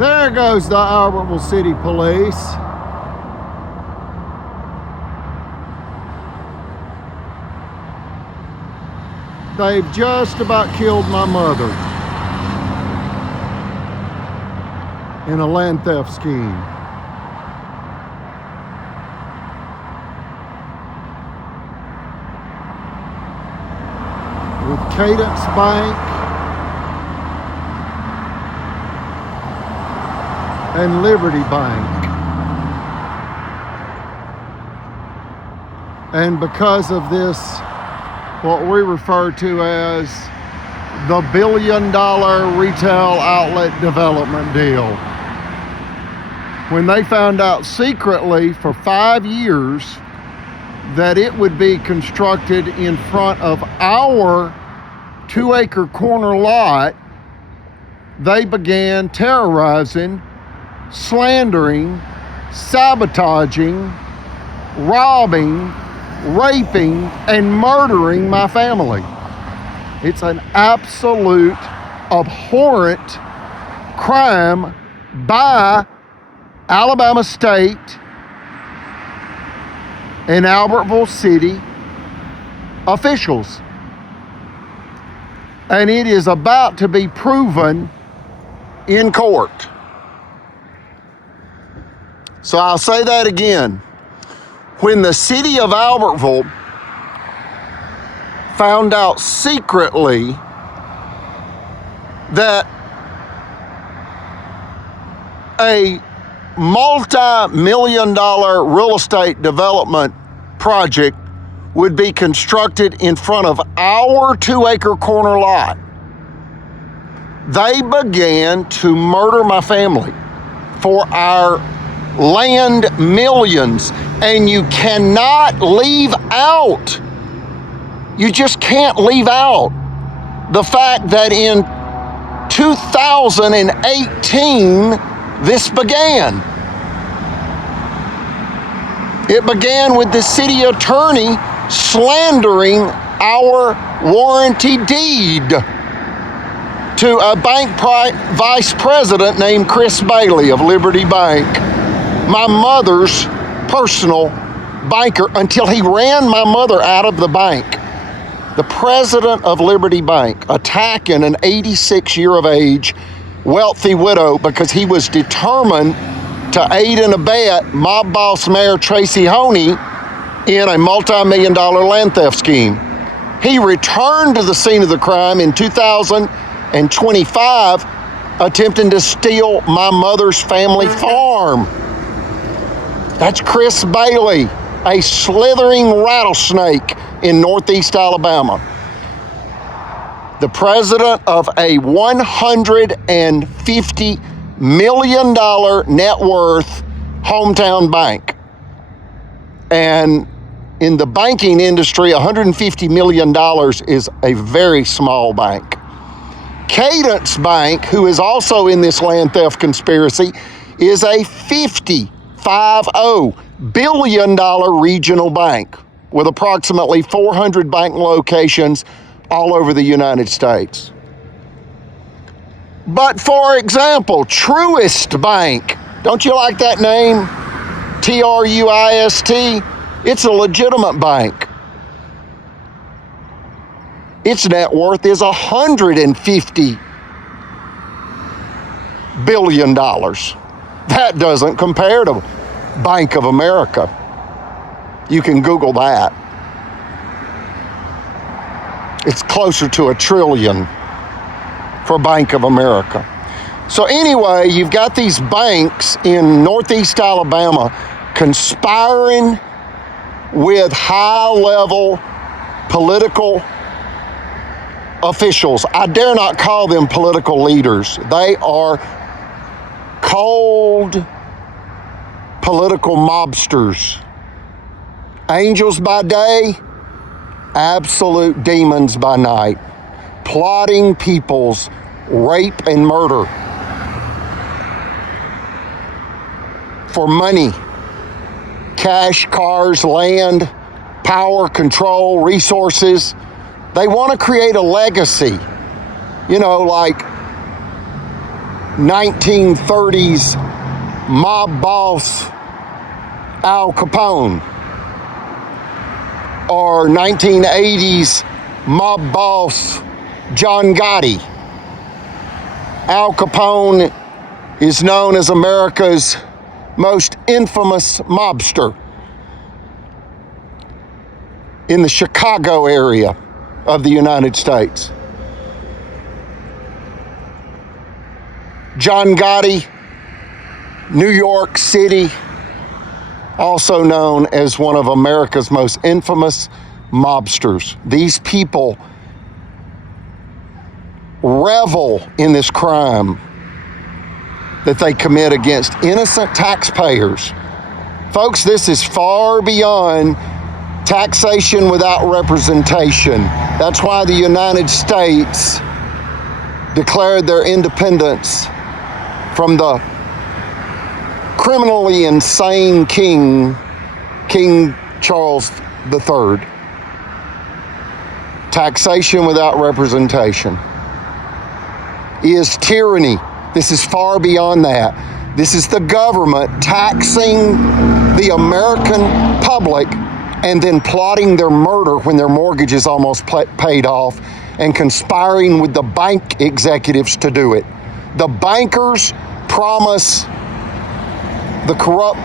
There goes the Albertville City Police. They've just about killed my mother in a land theft scheme. With Cadence Bank and Liberty Bank. And because of this, what we refer to as the $1 billion retail outlet development deal. When they found out secretly for 5 years that it would be constructed in front of our 2-acre corner lot, they began terrorizing, slandering, sabotaging, robbing, raping, and murdering my family. It's an absolute abhorrent crime by Alabama State and Albertville City officials. And it is about to be proven in court. So I'll say that again. When the city of Albertville found out secretly that a multi-million-dollar real estate development project would be constructed in front of our 2-acre corner lot, they began to murder my family for our land millions. And you cannot leave out, you just can't leave out the fact that in 2018, this began. It began with the city attorney slandering our warranty deed to a bank vice president named Chris Bailey of Liberty Bank, my mother's personal banker, until he ran my mother out of the bank. The president of Liberty Bank attacking an 86-year-of-age wealthy widow because he was determined to aid and abet mob boss Mayor Tracy Honey in a multi-million-dollar land theft scheme. He returned to the scene of the crime in 2025, attempting to steal my mother's family farm. That's Chris Bailey, a slithering rattlesnake in Northeast Alabama. The president of a $150 million net worth hometown bank. And in the banking industry, $150 million is a very small bank. Cadence Bank, who is also in this land theft conspiracy, is a $50 billion regional bank with approximately 400 bank locations all over the United States. But for example, Truist Bank, don't you like that name? Truist, it's a legitimate bank. Its net worth is $150 billion. That doesn't compare to Bank of America. You can Google that. It's closer to $1 trillion for Bank of America. So anyway, you've got these banks in Northeast Alabama conspiring with high-level political officials. I dare not call them political leaders. They are cold political mobsters. Angels by day, absolute demons by night, plotting people's rape and murder for money, cash, cars, land, power, control, resources. They want to create a legacy, like 1930s mob boss Al Capone, or 1980s mob boss John Gotti. Al Capone is known as America's most infamous mobster in the Chicago area of the United States. John Gotti, New York City, also known as one of America's most infamous mobsters. These people revel in this crime that they commit against innocent taxpayers. Folks, this is far beyond taxation without representation. That's why the United States declared their independence from the criminally insane King Charles III. Taxation without representation is tyranny. This is far beyond that. This is the government taxing the American public and then plotting their murder when their mortgage is almost paid off and conspiring with the bank executives to do it. The bankers promise the corrupt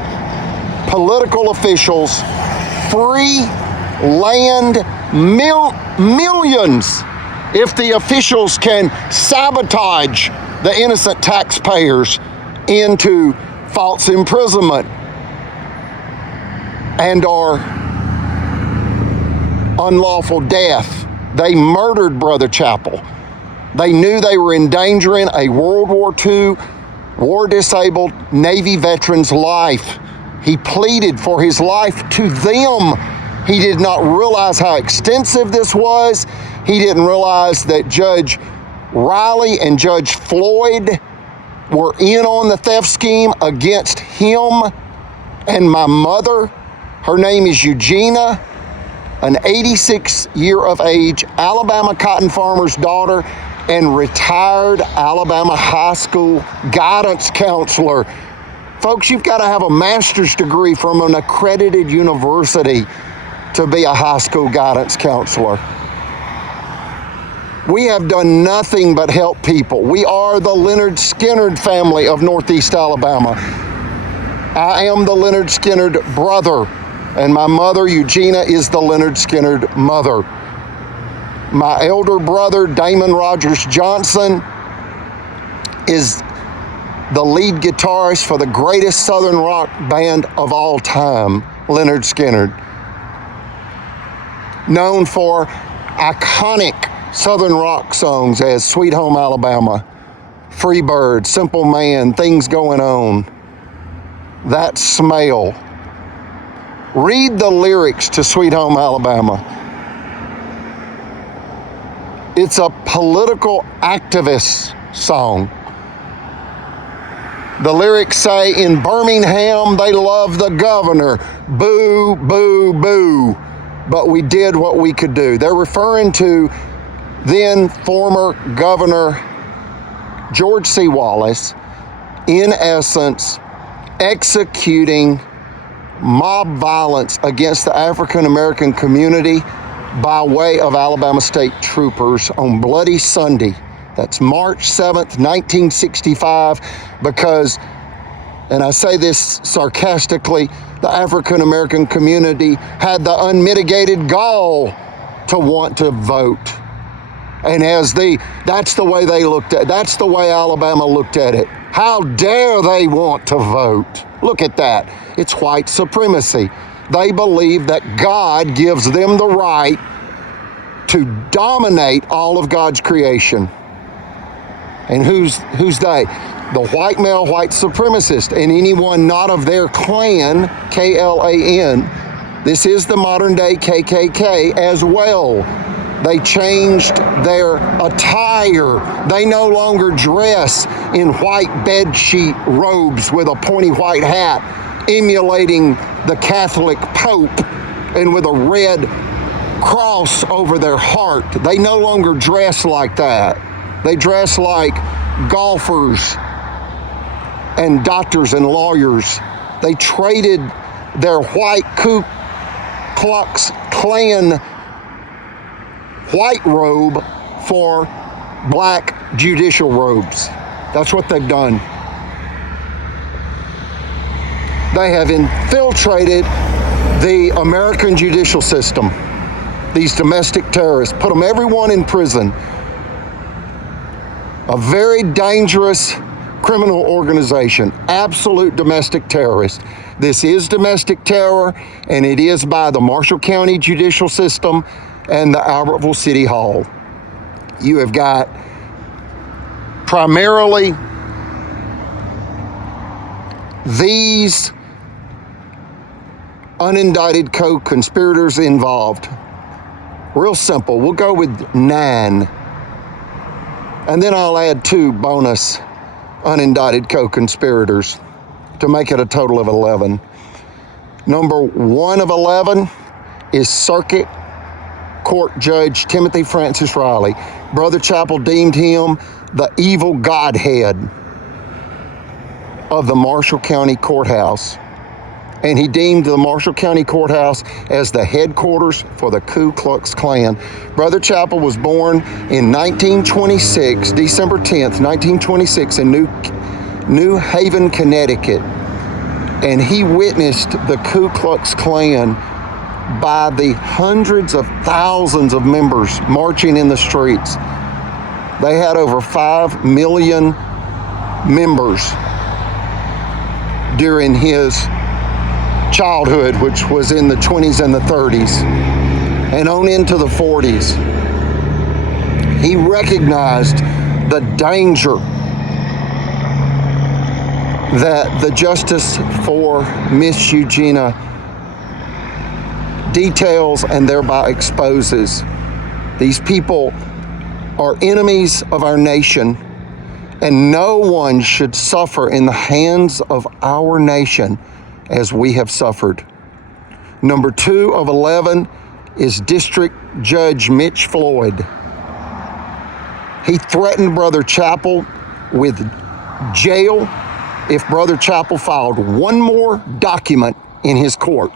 political officials free land, millions, if the officials can sabotage the innocent taxpayers into false imprisonment and or unlawful death. They murdered Brother Chappell. They knew they were endangering a World War II war-disabled Navy veteran's life. He pleaded for his life to them. He did not realize how extensive this was. He didn't realize that Judge Riley and Judge Floyd were in on the theft scheme against him and my mother. Her name is Eugenia, an 86-year-of-age Alabama cotton farmer's daughter and retired Alabama high school guidance counselor. Folks, you've got to have a master's degree from an accredited university to be a high school guidance counselor. We have done nothing but help people. We are the Leonard Skinner family of Northeast Alabama. I am the Leonard Skinner brother, and my mother, Eugenia, is the Leonard Skinner mother. My elder brother, Damon Rogers Johnson, is the lead guitarist for the greatest Southern rock band of all time, Leonard Skinner. Known for iconic Southern rock songs as Sweet Home Alabama, Free Bird, Simple Man, Things Going On, That Smell. Read the lyrics to Sweet Home Alabama. It's a political activist song. The lyrics say, in Birmingham, they love the governor. Boo, boo, boo. But we did what we could do. They're referring to then former Governor George C. Wallace, in essence, executing mob violence against the African American community by way of Alabama State Troopers on Bloody Sunday. That's March 7th, 1965, because, and I say this sarcastically, the African American community had the unmitigated gall to want to vote. And that's the way they looked at it. That's the way Alabama looked at it. How dare they want to vote? Look at that. It's white supremacy. They believe that God gives them the right to dominate all of God's creation. And who's they? The white male white supremacist, and anyone not of their clan, Klan. This is the modern day KKK as well. They changed their attire. They no longer dress in white bedsheet robes with a pointy white hat, emulating the Catholic Pope, and with a red cross over their heart. They no longer dress like that. They dress like golfers and doctors and lawyers. They traded their white Ku Klux Klan white robe for black judicial robes. That's what they've done. They have infiltrated the American judicial system. These domestic terrorists, put them everyone in prison. A very dangerous criminal organization, absolute domestic terrorists. This is domestic terror, and it is by the Marshall County judicial system and the Albertville City Hall. You have got primarily these unindicted co-conspirators involved. Real simple. We'll go with 9. And then I'll add 2 bonus unindicted co-conspirators to make it a total of 11. Number 1 of 11 is Circuit Court Judge Timothy Francis Riley. Brother Chappell deemed him the evil godhead of the Marshall County Courthouse. And he deemed the Marshall County Courthouse as the headquarters for the Ku Klux Klan. Brother Chappell was born in 1926, December 10th, 1926, in New Haven, Connecticut. And he witnessed the Ku Klux Klan by the hundreds of thousands of members marching in the streets. They had over 5 million members during his childhood, which was in the 20s and the 30s, and on into the 40s. He recognized the danger that the Justice for Miss Eugenia details and thereby exposes. These people are enemies of our nation, and no one should suffer in the hands of our nation as we have suffered. Number 2 of 11 is District Judge Mitch Floyd. He threatened Brother Chappell with jail if Brother Chappell filed one more document in his court,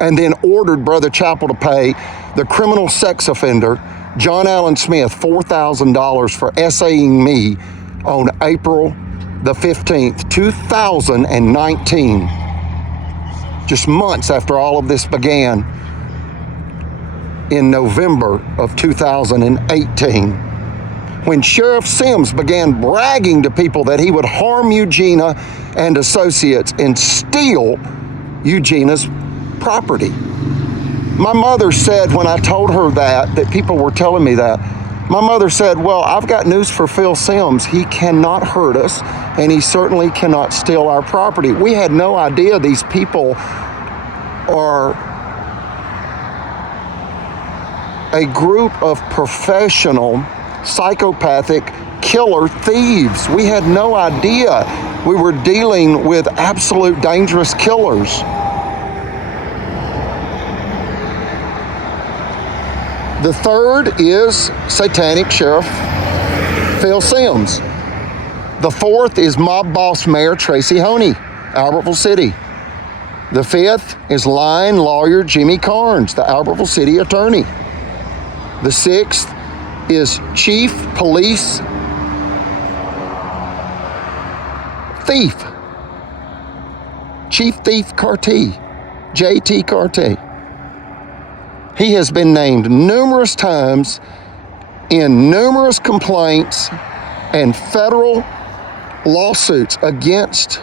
and then ordered Brother Chappell to pay the criminal sex offender John Allen Smith $4,000 for essaying me on April the 15th, 2019, just months after all of this began in November of 2018, when Sheriff Sims began bragging to people that he would harm Eugenia and associates and steal Eugenia's property. My mother said when I told her that people were telling me that, my mother said, well, I've got news for Phil Sims. He cannot hurt us, and he certainly cannot steal our property. We had no idea these people are a group of professional, psychopathic killer thieves. We had no idea we were dealing with absolute dangerous killers. The third is Satanic Sheriff Phil Sims. The fourth is Mob Boss Mayor Tracy Honey, Albertville City. The fifth is Lying Lawyer Jimmy Carnes, the Albertville City Attorney. The sixth is Chief Police Thief, Chief Thief Carty, J.T. Carty. He has been named numerous times in numerous complaints and federal lawsuits against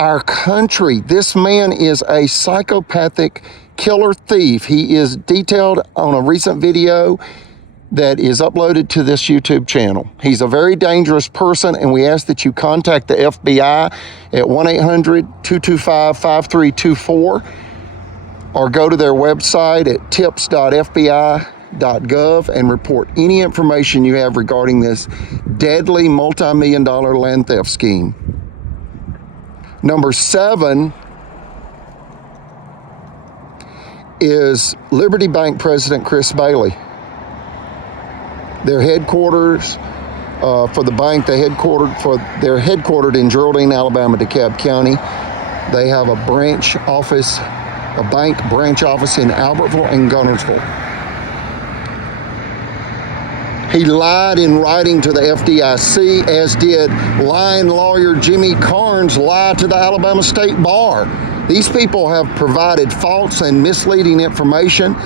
our country. This man is a psychopathic killer thief. He is detailed on a recent video that is uploaded to this YouTube channel. He's a very dangerous person, and we ask that you contact the FBI at 1-800-225-5324 or go to their website at tips.fbi.gov and report any information you have regarding this deadly multi-million-dollar land theft scheme. Number 7 is Liberty Bank President Chris Bailey. Their headquarters for the bank, they're headquartered in Geraldine, Alabama, DeKalb County. They have a bank branch office in Albertville and Gunnersville. He lied in writing to the FDIC, as did lying lawyer Jimmy Carnes lie to the Alabama State Bar. These people have provided false and misleading information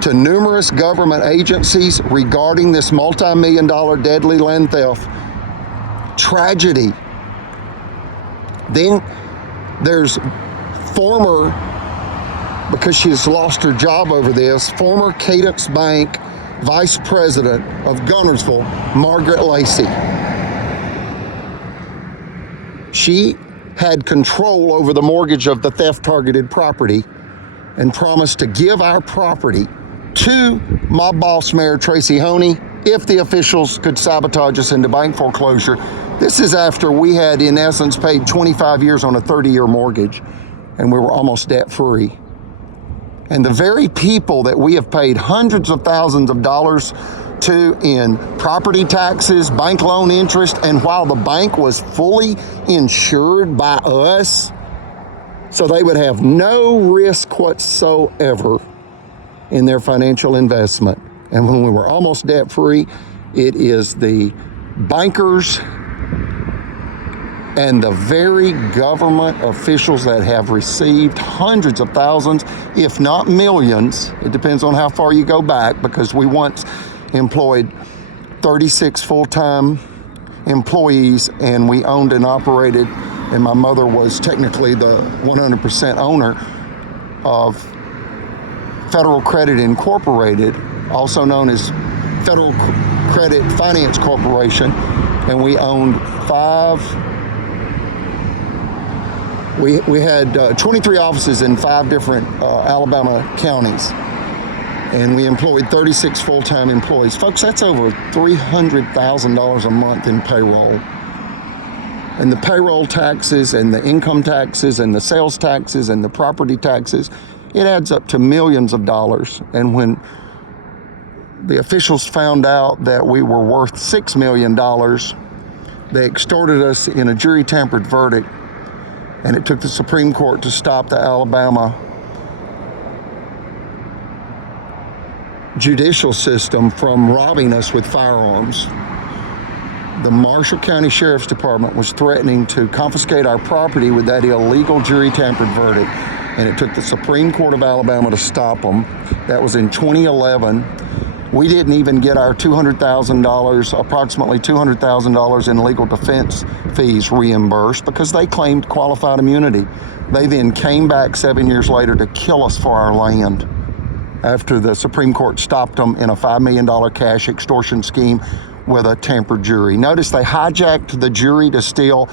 to numerous government agencies regarding this multi-million-dollar deadly land theft tragedy. Then there's because she's lost her job over this, former Cadence Bank Vice President of Gunnersville, Margaret Lacey. She had control over the mortgage of the theft-targeted property and promised to give our property to my boss, Mayor Tracy Honey, if the officials could sabotage us into bank foreclosure. This is after we had, in essence, paid 25 years on a 30-year mortgage, and we were almost debt-free. And the very people that we have paid hundreds of thousands of dollars to in property taxes, bank loan interest, and while the bank was fully insured by us, so they would have no risk whatsoever in their financial investment. And when we were almost debt-free, it is the bankers and the very government officials that have received hundreds of thousands, if not millions, it depends on how far you go back, because we once employed 36 full-time employees, and we owned and operated, and my mother was technically the 100% owner of Federal Credit Incorporated, also known as Federal Credit Finance Corporation, and we owned we had 23 offices in 5 different Alabama counties, and we employed 36 full-time employees. Folks, that's over $300,000 a month in payroll. And the payroll taxes and the income taxes and the sales taxes and the property taxes, it adds up to millions of dollars. And when the officials found out that we were worth $6 million, they extorted us in a jury-tampered verdict. And it took the Supreme Court to stop the Alabama judicial system from robbing us with firearms. The Marshall County Sheriff's Department was threatening to confiscate our property with that illegal jury-tampered verdict. And it took the Supreme Court of Alabama to stop them. That was in 2011. We didn't even get our $200,000, approximately $200,000 in legal defense fees reimbursed, because they claimed qualified immunity. They then came back 7 years later to kill us for our land after the Supreme Court stopped them in a $5 million cash extortion scheme with a tampered jury. Notice they hijacked the jury to steal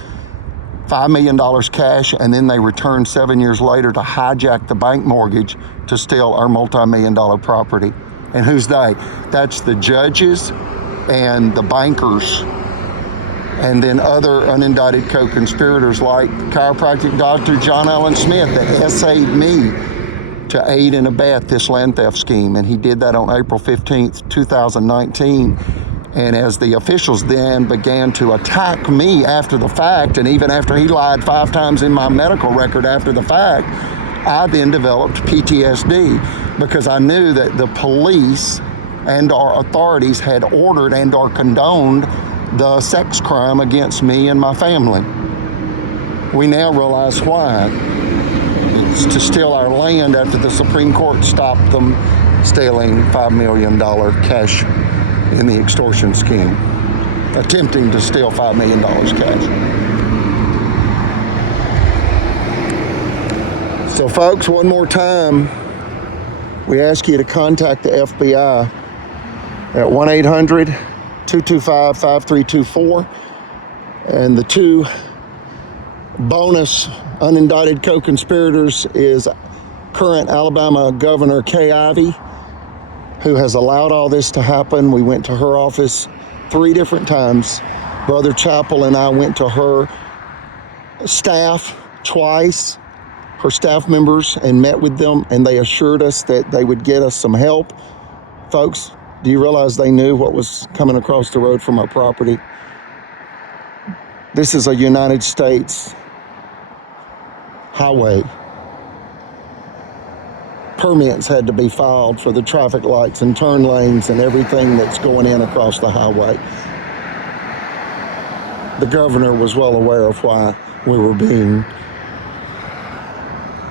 $5 million cash, and then they returned 7 years later to hijack the bank mortgage to steal our multi-million-dollar property. And who's they? That's the judges and the bankers, and then other unindicted co-conspirators like chiropractic Dr. John Allen Smith that essayed me to aid and abet this land theft scheme. And he did that on April 15th, 2019. And as the officials then began to attack me after the fact, and even after he lied 5 times in my medical record after the fact, I then developed PTSD, because I knew that the police and our authorities had ordered and or condoned the sex crime against me and my family. We now realize why. It's to steal our land after the Supreme Court stopped them stealing $5 million cash in the extortion scheme, attempting to steal $5 million cash. So folks, one more time, we ask you to contact the FBI at 1-800-225-5324. And the 2 bonus unindicted co-conspirators is current Alabama Governor Kay Ivey, who has allowed all this to happen. We went to her office 3 different times. Brother Chappell and I went to her staff twice, her staff members, and met with them, and they assured us that they would get us some help. Folks, Do you realize they knew what was coming across the road from our property? This is a United States highway. Permits had to be filed for the traffic lights and turn lanes and everything that's going in across the highway. The governor was well aware of why we were being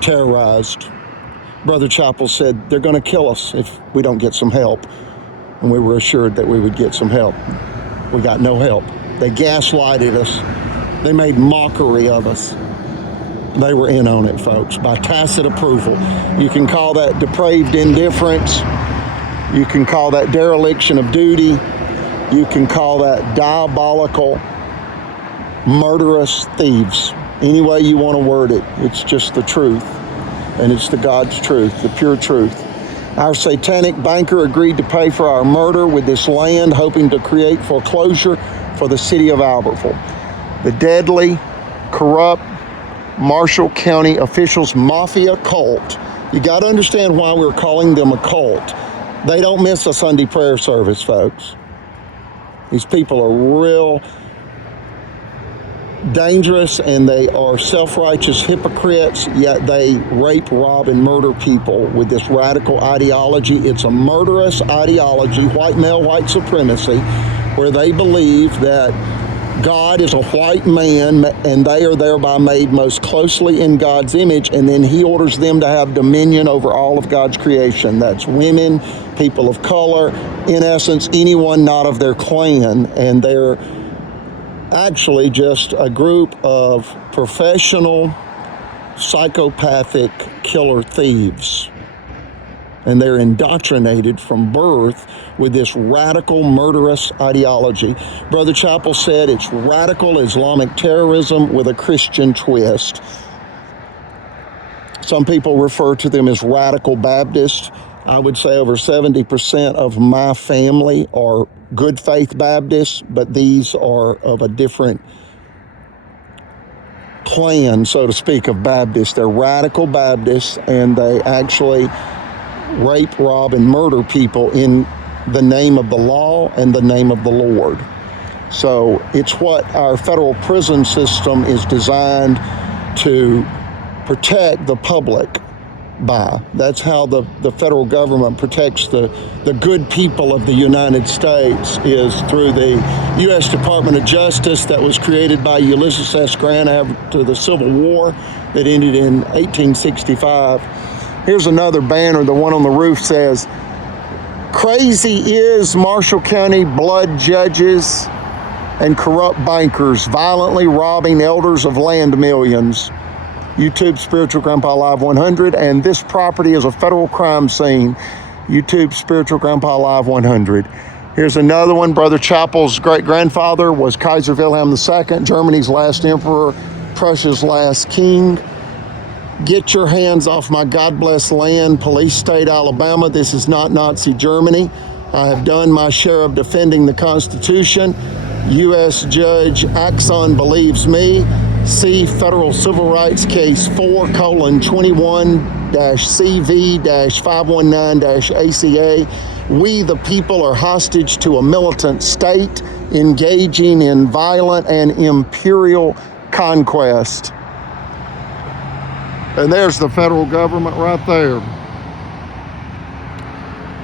terrorized. Brother Chappell said, they're going to kill us if we don't get some help. And we were assured that we would get some help. We got no help. They gaslighted us. They made mockery of us. They were in on it, folks, by tacit approval. You can call that depraved indifference. You can call that dereliction of duty. You can call that diabolical, murderous thieves. Any way you want to word it, it's just the truth. And it's the God's truth, the pure truth. Our satanic banker agreed to pay for our murder with this land, hoping to create foreclosure for the city of Albertville. The deadly, corrupt Marshall County officials' mafia cult. You got to understand why we're calling them a cult. They don't miss a Sunday prayer service, folks. These people are real dangerous, and they are self-righteous hypocrites, yet they rape, rob, and murder people with this radical ideology. It's a murderous ideology, white male, white supremacy, where they believe that God is a white man and they are thereby made most closely in God's image, and then he orders them to have dominion over all of God's creation. That's women, people of color, in essence, anyone not of their clan, and they're actually just a group of professional psychopathic killer thieves. And they're indoctrinated from birth with this radical murderous ideology. Brother Chappell said it's radical Islamic terrorism with a Christian twist. Some people refer to them as radical Baptists. I would say over 70% of my family are good faith Baptists, but these are of a different clan, so to speak, of Baptists. They're radical Baptists, and they actually rape, rob, and murder people in the name of the law and the name of the Lord. So it's what our federal prison system is designed to protect the public by. That's how the federal government protects the good people of the United States, is through the U.S. Department of Justice that was created by Ulysses S. Grant after the Civil War that ended in 1865. Here's another banner. The one on the roof says, "Crazy is Marshall County blood judges and corrupt bankers violently robbing elders of land millions." YouTube Spiritual Grandpa Live 100, and this property is a federal crime scene. YouTube Spiritual Grandpa Live 100. Here's another one. Brother Chappell's great-grandfather was Kaiser Wilhelm II, Germany's last emperor, Prussia's last king. Get your hands off my God-blessed land, police state Alabama. This is not Nazi Germany. I have done my share of defending the Constitution. U.S. Judge Axon believes me. See Federal Civil Rights Case 4:21-CV-519-ACA. We, the people, are hostage to a militant state engaging in violent and imperial conquest. And there's the federal government right there.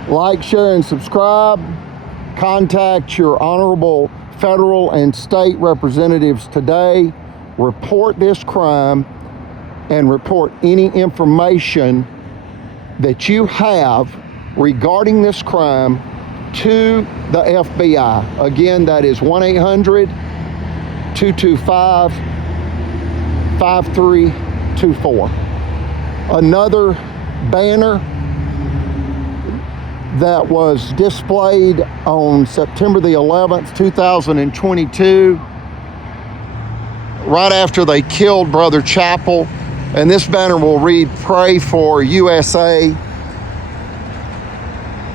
Like, share, and subscribe. Contact your honorable federal and state representatives today. Report this crime and report any information that you have regarding this crime to the FBI. Again, that is 1-800-225-5324. Another banner that was displayed on September the 11th, 2022, right after they killed Brother Chappell. And this banner will read, "Pray for USA."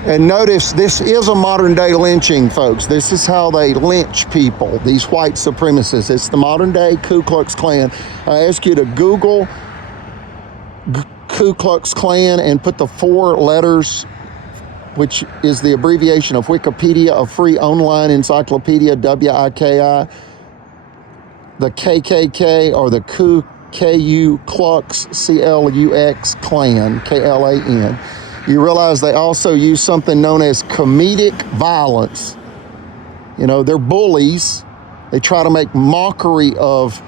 And notice, this is a modern day lynching, folks. This is how they lynch people, these white supremacists. It's the modern day Ku Klux Klan. I ask you to Google Ku Klux Klan and put the 4 letters which is the abbreviation of Wikipedia, a free online encyclopedia, WIKI, the KKK, or the Ku Klux, CLUX Klan, KLAN. You realize they also use something known as comedic violence. You know, they're bullies. They try to make mockery of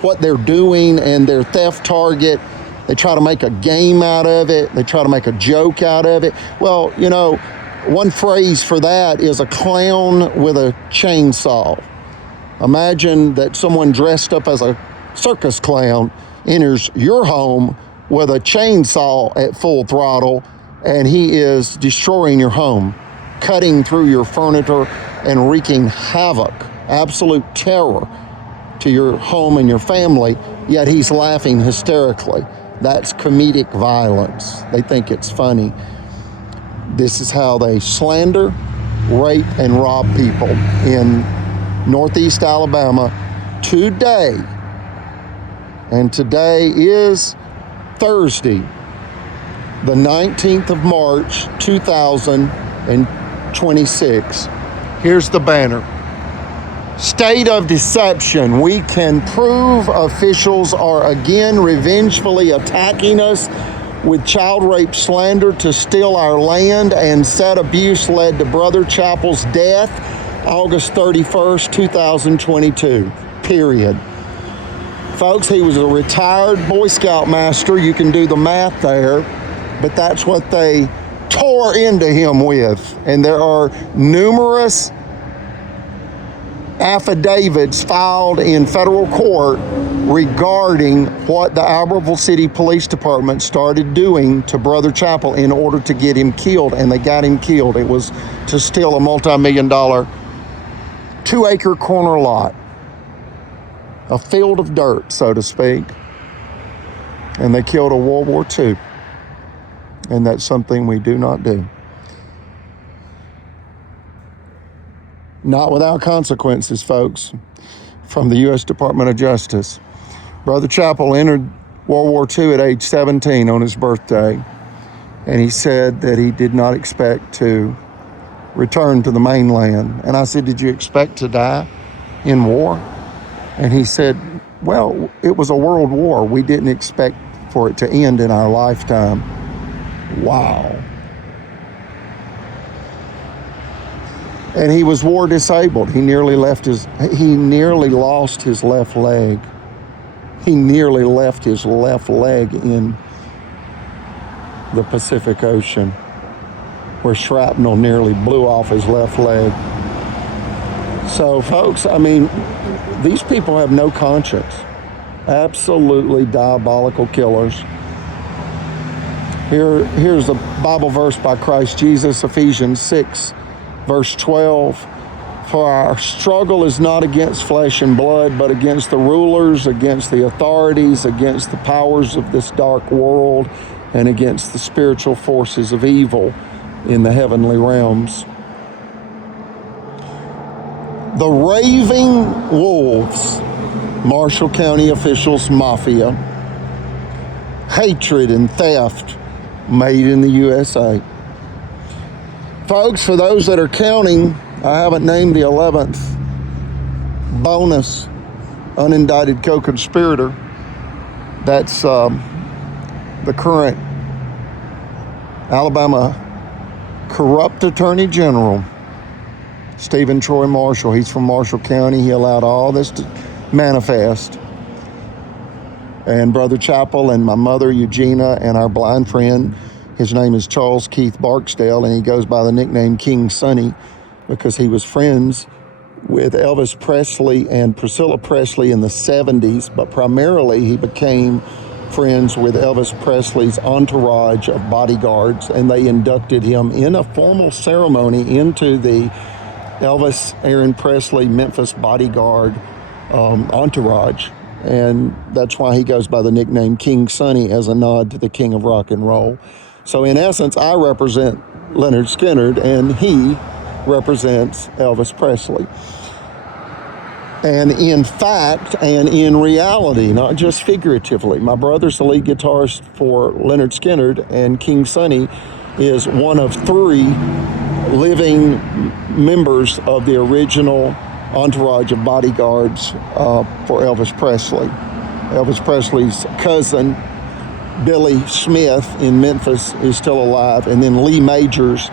what they're doing and their theft target. They try to make a game out of it. They try to make a joke out of it. Well, you know, one phrase for that is a clown with a chainsaw. Imagine that someone dressed up as a circus clown enters your home with a chainsaw at full throttle, and he is destroying your home, cutting through your furniture and wreaking havoc, absolute terror to your home and your family, yet he's laughing hysterically. That's comedic violence. They think it's funny. This is how they slander, rape, and rob people in Northeast Alabama today. And today is Thursday, the 19th of March, 2026. Here's the banner. State of deception. We can prove officials are again revengefully attacking us with child rape slander to steal our land, and said abuse led to Brother Chappell's death August 31st, 2022. Period. Folks, he was a retired Boy Scout master. You can do the math there, but that's what they tore into him with. And there are numerous affidavits filed in federal court regarding what the Albertville City Police Department started doing to Brother Chappell in order to get him killed, and they got him killed. It was to steal a multi-million-dollar 2-acre corner lot, a field of dirt, so to speak, and they killed a World War II, and that's something we do not do. Not without consequences, folks, from the U.S. Department of Justice. Brother Chappell entered World War II at age 17 on his birthday, and he said that he did not expect to return to the mainland. And I said, did you expect to die in war? And he said, well, it was a world war. We didn't expect for it to end in our lifetime. Wow. And he was war disabled. He nearly lost his left leg. He nearly left his left leg in the Pacific Ocean, where shrapnel nearly blew off his left leg. So, folks, I mean, these people have no conscience. Absolutely diabolical killers. Here's a Bible verse by Christ Jesus, Ephesians 6, verse 12. For our struggle is not against flesh and blood, but against the rulers, against the authorities, against the powers of this dark world, and against the spiritual forces of evil in the heavenly realms. The raving wolves, Marshall County officials, mafia, hatred and theft made in the USA. Folks, for those that are counting, I haven't named the 11th bonus unindicted co-conspirator. That's the current Alabama corrupt Attorney General, Stephen Troy Marshall. He's from Marshall County. He allowed all this to manifest. And Brother Chappell and my mother, Eugenia, and our blind friend, his name is Charles Keith Barksdale, and he goes by the nickname King Sonny because he was friends with Elvis Presley and Priscilla Presley in the 70s, but primarily he became friends with Elvis Presley's entourage of bodyguards, and they inducted him in a formal ceremony into the Elvis Aaron Presley Memphis bodyguard entourage. And that's why he goes by the nickname King Sonny, as a nod to the king of rock and roll. So in essence, I represent Leonard Skinner, and he represents Elvis Presley. And in fact, and in reality, not just figuratively, my brother's the lead guitarist for Leonard Skinner, and King Sonny is one of 3 living members of the original entourage of bodyguards for Elvis Presley. Elvis Presley's cousin, Billy Smith in Memphis, is still alive. And then Lee Majors,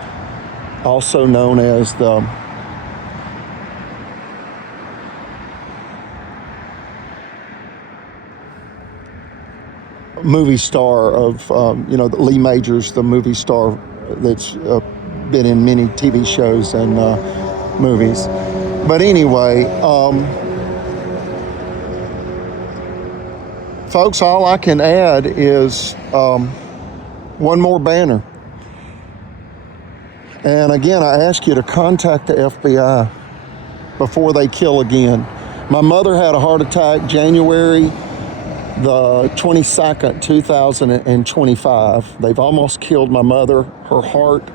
also known as the movie star of, Lee Majors, the movie star that's been in many TV shows and movies. But anyway, folks, all I can add is one more banner. And again, I ask you to contact the FBI before they kill again. My mother had a heart attack January the 22nd, 2025. They've almost killed my mother. Her heart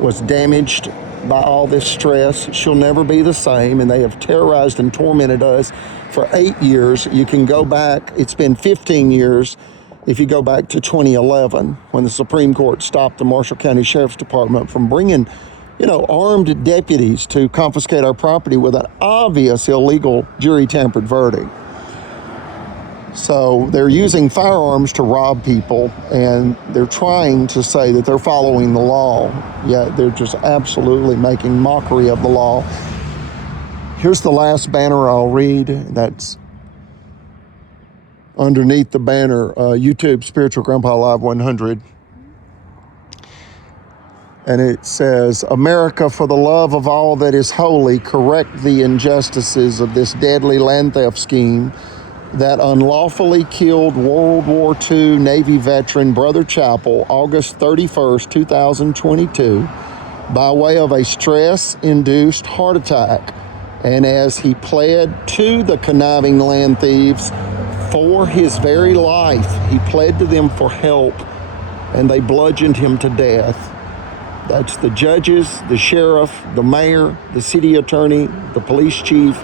was damaged by all this stress. She'll never be the same, and they have terrorized and tormented us for 8 years. You can go back, it's been 15 years if you go back to 2011 when the Supreme Court stopped the Marshall County Sheriff's Department from bringing, armed deputies to confiscate our property with an obvious illegal jury tampered verdict. So they're using firearms to rob people, and they're trying to say that they're following the law, yet they're just absolutely making mockery of the law. Here's the last banner I'll read. That's underneath the banner, YouTube Spiritual Grandpa Live 100. And it says, "America, for the love of all that is holy, correct the injustices of this deadly land theft scheme that unlawfully killed World War II Navy veteran Brother Chappell August 31st, 2022 by way of a stress-induced heart attack. And as he pled to the conniving land thieves for his very life, he pled to them for help, and they bludgeoned him to death." That's the judges, the sheriff, the mayor, the city attorney, the police chief,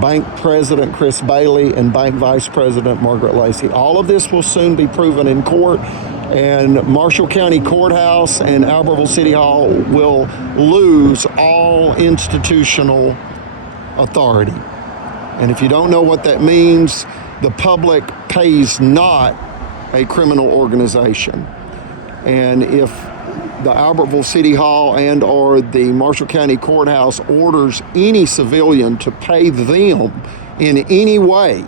Bank President Chris Bailey, and Bank Vice President Margaret Lacey. All of this will soon be proven in court, and Marshall County Courthouse and Albertville City Hall will lose all institutional authority. And if you don't know what that means, the public pays not a criminal organization. And if the Albertville City Hall and or the Marshall County Courthouse orders any civilian to pay them in any way,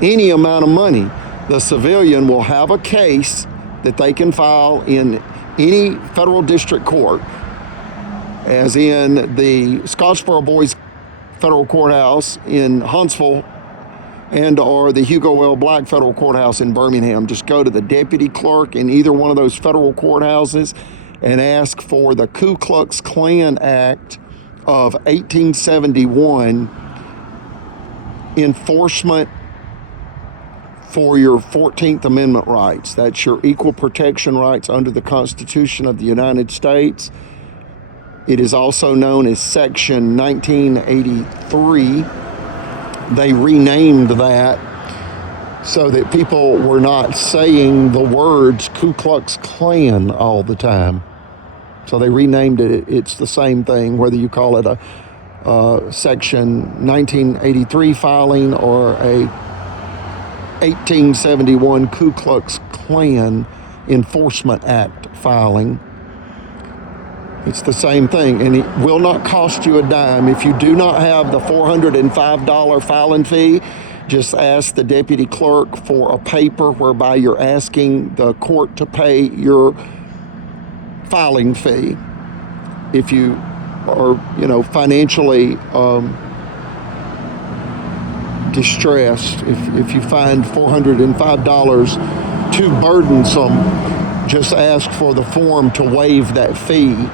any amount of money, the civilian will have a case that they can file in any federal district court, as in the Scottsboro Boys Federal Courthouse in Huntsville and or the Hugo L. Black Federal Courthouse in Birmingham. Just go to the deputy clerk in either one of those federal courthouses and ask for the Ku Klux Klan Act of 1871 enforcement for your 14th Amendment rights. That's your equal protection rights under the Constitution of the United States. It is also known as Section 1983. They renamed that so that people were not saying the words Ku Klux Klan all the time. So they renamed it. It's the same thing, whether you call it a Section 1983 filing or a 1871 Ku Klux Klan Enforcement Act filing. It's the same thing, and it will not cost you a dime. If you do not have the $405 filing fee, just ask the deputy clerk for a paper whereby you're asking the court to pay your filing fee. If you are, financially distressed, if you find $405 too burdensome, just ask for the form to waive that fee,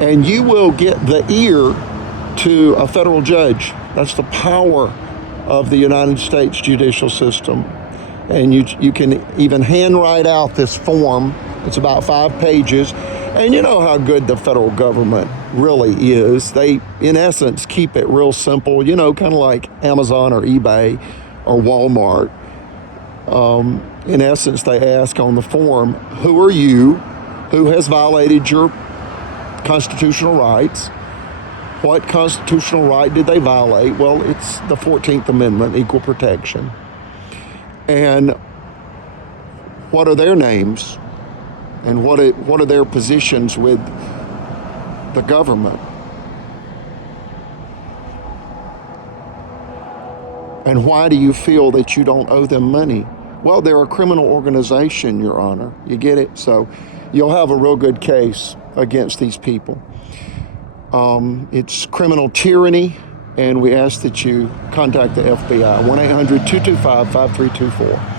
and you will get the ear to a federal judge. That's the power of the United States judicial system. And you can even handwrite out this form. It's about 5 pages. And you know how good the federal government really is. They, in essence, keep it real simple, kind of like Amazon or eBay or Walmart. In essence, they ask on the form, who are you? Who has violated your constitutional rights? What constitutional right did they violate? Well, it's the 14th Amendment, equal protection. And what are their names? And what are their positions with the government? And why do you feel that you don't owe them money? Well, they're a criminal organization, Your Honor. You get it? So you'll have a real good case against these people. It's criminal tyranny, and we ask that you contact the FBI, 1-800-225-5324.